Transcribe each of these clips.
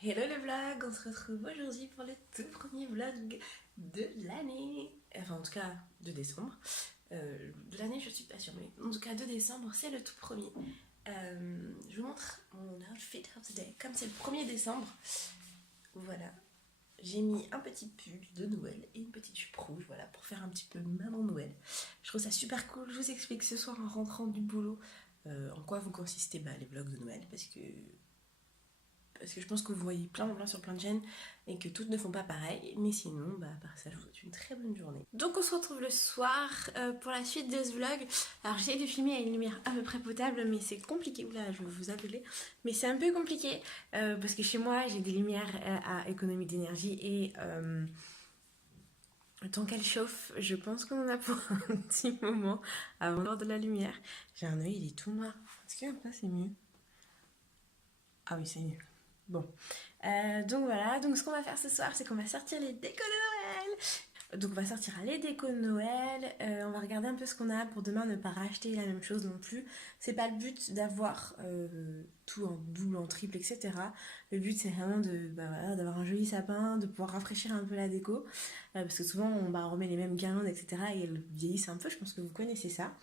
Hello le vlog, on se retrouve aujourd'hui pour le tout premier vlog de l'année. Enfin en tout cas de décembre. De l'année je suis pas sûre, mais en tout cas de décembre c'est le tout premier. Je vous montre mon outfit of the day. Comme c'est le 1er décembre, voilà. J'ai mis un petit pull de Noël et une petite jupe rouge, voilà, pour faire un petit peu maman Noël. Je trouve ça super cool. Je vous explique ce soir en rentrant du boulot en quoi vont consister les vlogs de Noël, parce que je pense que vous voyez plein sur plein de chaînes et que toutes ne font pas pareil. Mais sinon, à part ça, je vous souhaite une très bonne journée. Donc on se retrouve le soir pour la suite de ce vlog. Alors j'essaie de filmer à une lumière à peu près potable, mais c'est compliqué. Oula, je vais vous appeler. Mais c'est un peu compliqué parce que chez moi, j'ai des lumières à économie d'énergie et tant qu'elle chauffe, je pense qu'on en a pour un petit moment avant l'heure de la lumière. J'ai un œil, il est tout noir. Est-ce que là c'est mieux? Ah oui, c'est mieux. Bon, donc voilà, donc ce qu'on va faire ce soir, c'est qu'on va sortir les décos de Noël. Donc on va sortir les décos de Noël, on va regarder un peu ce qu'on a pour demain, ne pas racheter la même chose non plus. C'est pas le but d'avoir tout en double, en triple, etc. Le but c'est vraiment d'avoir un joli sapin, de pouvoir rafraîchir un peu la déco, parce que souvent on remet les mêmes guirlandes, etc. et elles vieillissent un peu, je pense que vous connaissez ça.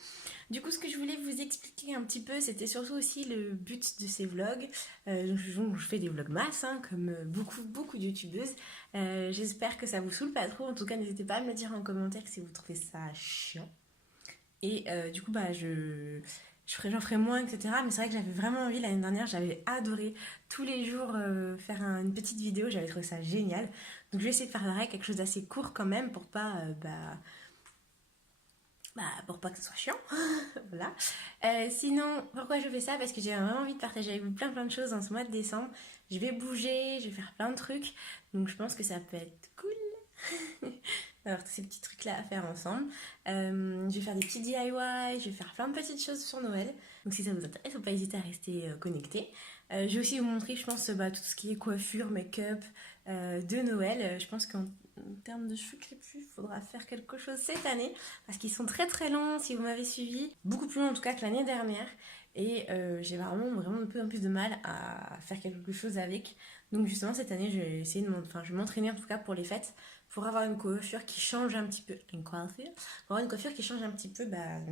Du coup, ce que je voulais vous expliquer un petit peu, c'était surtout aussi le but de ces vlogs. Donc, je fais des vlogs masse, hein, comme beaucoup de youtubeuses. J'espère que ça vous saoule pas trop. En tout cas, n'hésitez pas à me le dire en commentaire si vous trouvez ça chiant. Et du coup, j'en ferai moins, etc. Mais c'est vrai que j'avais vraiment envie l'année dernière, j'avais adoré tous les jours faire une petite vidéo, j'avais trouvé ça génial. Donc, je vais essayer de faire pareil, quelque chose d'assez court quand même pour pas pour pas que ce soit chiant. Voilà. Sinon, pourquoi je fais ça? Parce que j'ai vraiment envie de partager avec vous plein de choses dans ce mois de décembre. Je vais bouger, je vais faire plein de trucs. Donc je pense que ça peut être cool. Alors tous ces petits trucs là à faire ensemble. Je vais faire des petits DIY, je vais faire plein de petites choses sur Noël. Donc si ça vous intéresse, faut pas hésiter à rester connecté. Je vais aussi vous montrer, je pense, tout ce qui est coiffure, make-up de Noël. Je pense qu'en termes de cheveux crépus, il faudra faire quelque chose cette année parce qu'ils sont très longs si vous m'avez suivi, beaucoup plus long en tout cas que l'année dernière, et j'ai vraiment de plus en plus de mal à faire quelque chose avec. Donc justement cette année je vais essayer je vais m'entraîner en tout cas pour les fêtes pour avoir une coiffure qui change un petit peu, pour avoir une coiffure qui change un petit peu,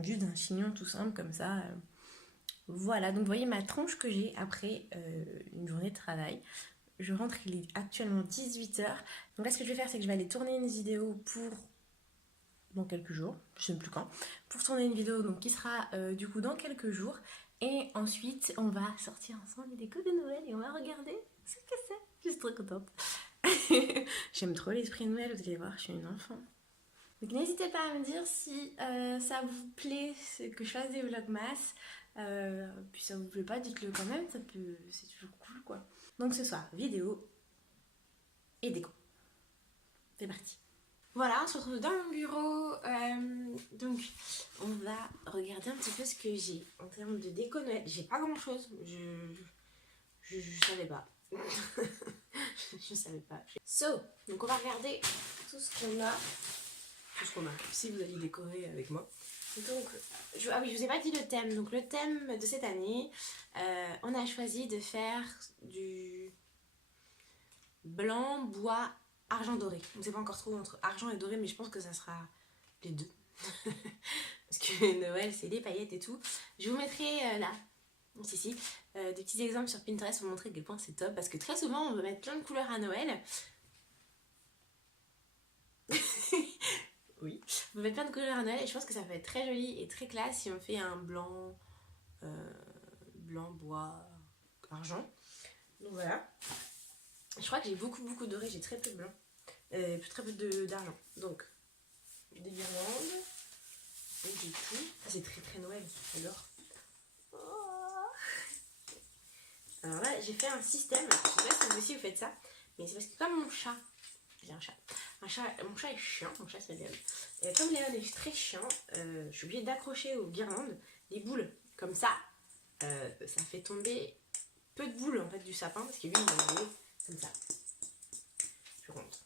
juste d'un chignon tout simple comme ça. Voilà, donc vous voyez ma tronche que j'ai après une journée de travail. Je rentre, il est actuellement 18h. Donc là, ce que je vais faire, c'est que je vais aller tourner une vidéo dans quelques jours, je sais plus quand, pour tourner une vidéo donc, qui sera du coup dans quelques jours. Et ensuite, on va sortir ensemble les décos de Noël et on va regarder ce que c'est. Je suis trop contente. J'aime trop l'esprit de Noël, vous allez voir, je suis une enfant. Donc n'hésitez pas à me dire si ça vous plaît que je fasse des vlogmas. Puis ça vous plaît pas, dites-le quand même, c'est toujours cool quoi. Donc ce soir, vidéo et déco. C'est parti. Voilà, on se retrouve dans mon bureau. Donc on va regarder un petit peu ce que j'ai en termes de déco Noël. J'ai pas grand chose, je savais pas. Je savais pas. Donc on va regarder tout ce qu'on a. Si vous allez décorer avec moi. Donc, je vous ai pas dit le thème. Donc, le thème de cette année, on a choisi de faire du blanc, bois, argent doré. On ne sait pas encore trop entre argent et doré, mais je pense que ça sera les deux. Parce que Noël, c'est des paillettes et tout. Je vous mettrai là, ici, des petits exemples sur Pinterest pour montrer à quel point c'est top. Parce que très souvent, on veut mettre plein de couleurs à Noël. Oui. On peut mettre plein de couleurs à Noël et je pense que ça peut être très joli et très classe si on fait un blanc, bois, argent. Donc voilà. Je crois que j'ai beaucoup doré, j'ai très peu de blanc. Très peu d'argent. Donc, des guirlandes. Et du tout. Ah, c'est très Noël, j'adore. Oh. Alors là, j'ai fait un système. Je sais pas si vous aussi vous faites ça. Mais c'est parce que comme mon chat, j'ai un chat. Mon chat est chiant, mon chat c'est Léon. Et comme Léon est très chiant, je suis obligée d'accrocher aux guirlandes des boules. Comme ça, ça fait tomber peu de boules en fait du sapin parce que lui il va jouer comme ça. Je compte.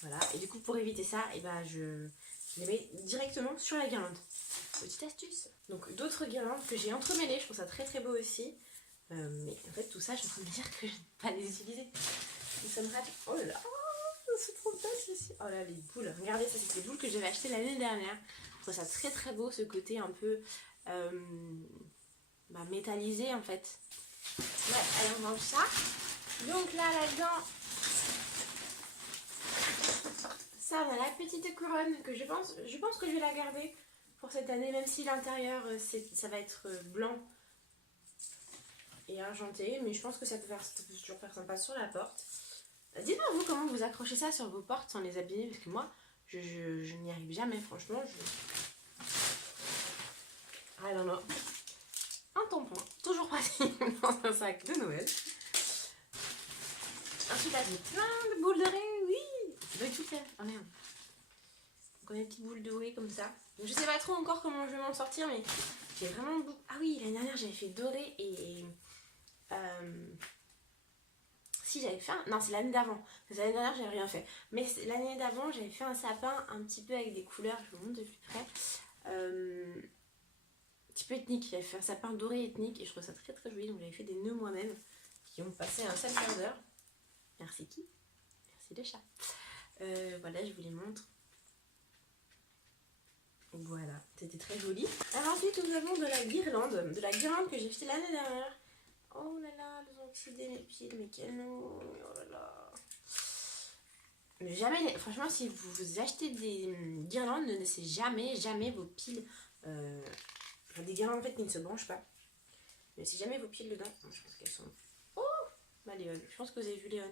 Voilà, et du coup pour éviter ça, je les mets directement sur la guirlande. Petite astuce. Donc d'autres guirlandes que j'ai entremêlées, je trouve ça très beau aussi. Mais en fait tout ça je suis en train de me dire que je ne vais pas les utiliser. Nous sommes ravis. Oh là là, c'est trop belle ceci. Oh là les boules, regardez ça, c'est les boules que j'avais achetées l'année dernière. Je trouve ça très très beau, ce côté un peu métallisé en fait. Ouais, alors on mange ça. Donc là-dedans, ça on a la petite couronne que je pense que je vais la garder pour cette année, même si l'intérieur ça va être blanc et argenté, mais je pense que ça peut toujours faire sympa sur la porte. Dites-moi vous comment vous accrochez ça sur vos portes sans les abîmer, parce que moi je n'y arrive jamais, franchement. Ah non non. Un tampon, toujours pratique dans un sac de Noël. Ensuite là j'ai plein de boules dorées, oui. Je dois tout faire. Oh merde. Donc on a des petites boules dorées comme ça. Donc, je sais pas trop encore comment je vais m'en sortir, mais j'ai vraiment beaucoup. Ah oui, l'année dernière j'avais fait doré et si j'avais fait un... Non, c'est l'année d'avant. L'année dernière j'avais rien fait. Mais l'année d'avant j'avais fait un sapin un petit peu avec des couleurs. Je vous montre de plus près. Un petit peu ethnique. J'avais fait un sapin doré ethnique et je trouve ça très très joli. Donc j'avais fait des nœuds moi-même qui ont passé un sale quart d'heure. Merci qui? Merci le chat. Voilà, je vous les montre. Voilà, c'était très joli. Alors ensuite nous avons de la guirlande que j'ai acheté l'année dernière. Oh là là, elles ont oxydé mes pieds, mes canaux. Oh là là. Mais jamais, franchement, si vous achetez des guirlandes, ne laissez jamais vos piles. Des guirlandes en fait qui ne se branchent pas. Ne laissez jamais vos piles dedans. Je pense qu'elles sont. Oh, ma Léon. Je pense que vous avez vu Léon.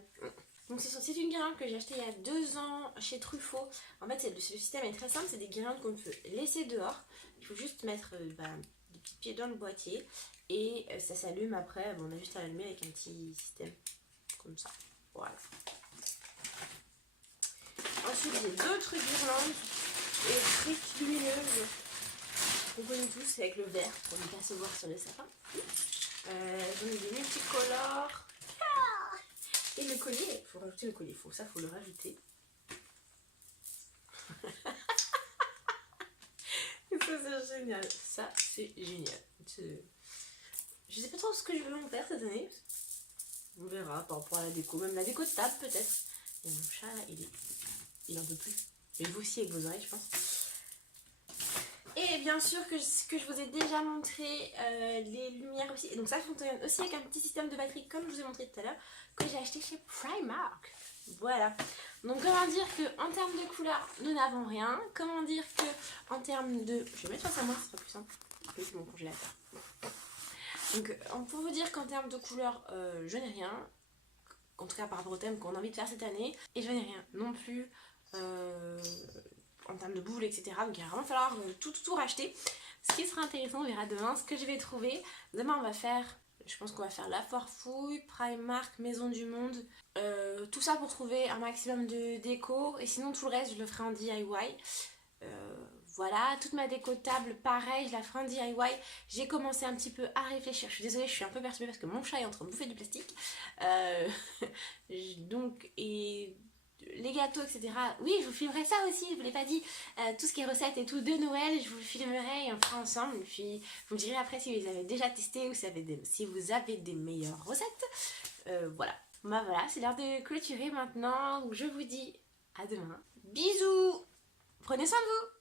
Donc c'est une guirlande que j'ai achetée il y a 2 ans chez Truffaut. En fait le système est très simple, c'est des guirlandes qu'on peut laisser dehors. Il faut juste mettre des petits pieds dans le boîtier et ça s'allume après. Bon, on a juste à l'allumer avec un petit système comme ça. Voilà. Ensuite j'ai d'autres guirlandes électriques lumineuses qu'on connaît tous avec le vert pour ne pas se voir sur le sapin. J'en ai des multicolores. Et le collier, il faut rajouter le collier, faut le rajouter. Ça c'est génial, ça c'est génial. Je sais pas trop ce que je veux en faire cette année. On verra par rapport à la déco, même la déco de table peut-être. Et mon chat là, il en peut plus. Mais vous aussi avec vos oreilles je pense. Et bien sûr que je vous ai déjà montré les lumières aussi. Et donc ça fonctionne aussi avec un petit système de batterie comme je vous ai montré tout à l'heure, que j'ai acheté chez Primark. Voilà. Donc comment dire que en termes de couleurs, nous n'avons rien. Comment dire que en termes de... Je vais mettre face à moi, ce sera plus simple. Oui, c'est mon congélateur. Donc pour vous dire qu'en termes de couleurs, je n'ai rien. En tout cas par rapport au thème qu'on a envie de faire cette année. Et je n'ai rien non plus en termes de boules, etc. Donc il va vraiment falloir tout racheter. Ce qui sera intéressant, on verra demain ce que je vais trouver. Demain on va faire... Je pense qu'on va faire La Farfouille, Primark, Maison du Monde. Tout ça pour trouver un maximum de déco. Et sinon tout le reste je le ferai en DIY. Voilà, toute ma déco de table, pareil, je la ferai en DIY. J'ai commencé un petit peu à réfléchir. Je suis désolée, je suis un peu perturbée parce que mon chat est en train de bouffer du plastique. Donc, et les gâteaux, etc. Oui, je vous filmerai ça aussi, je vous l'ai pas dit. Tout ce qui est recettes et tout de Noël, je vous le filmerai et on fera ensemble. Et puis, vous me direz après si vous les avez déjà testés ou si vous avez des meilleures recettes. Voilà. Bah voilà, c'est l'heure de clôturer maintenant. Donc, je vous dis à demain. Bisous! Prenez soin de vous!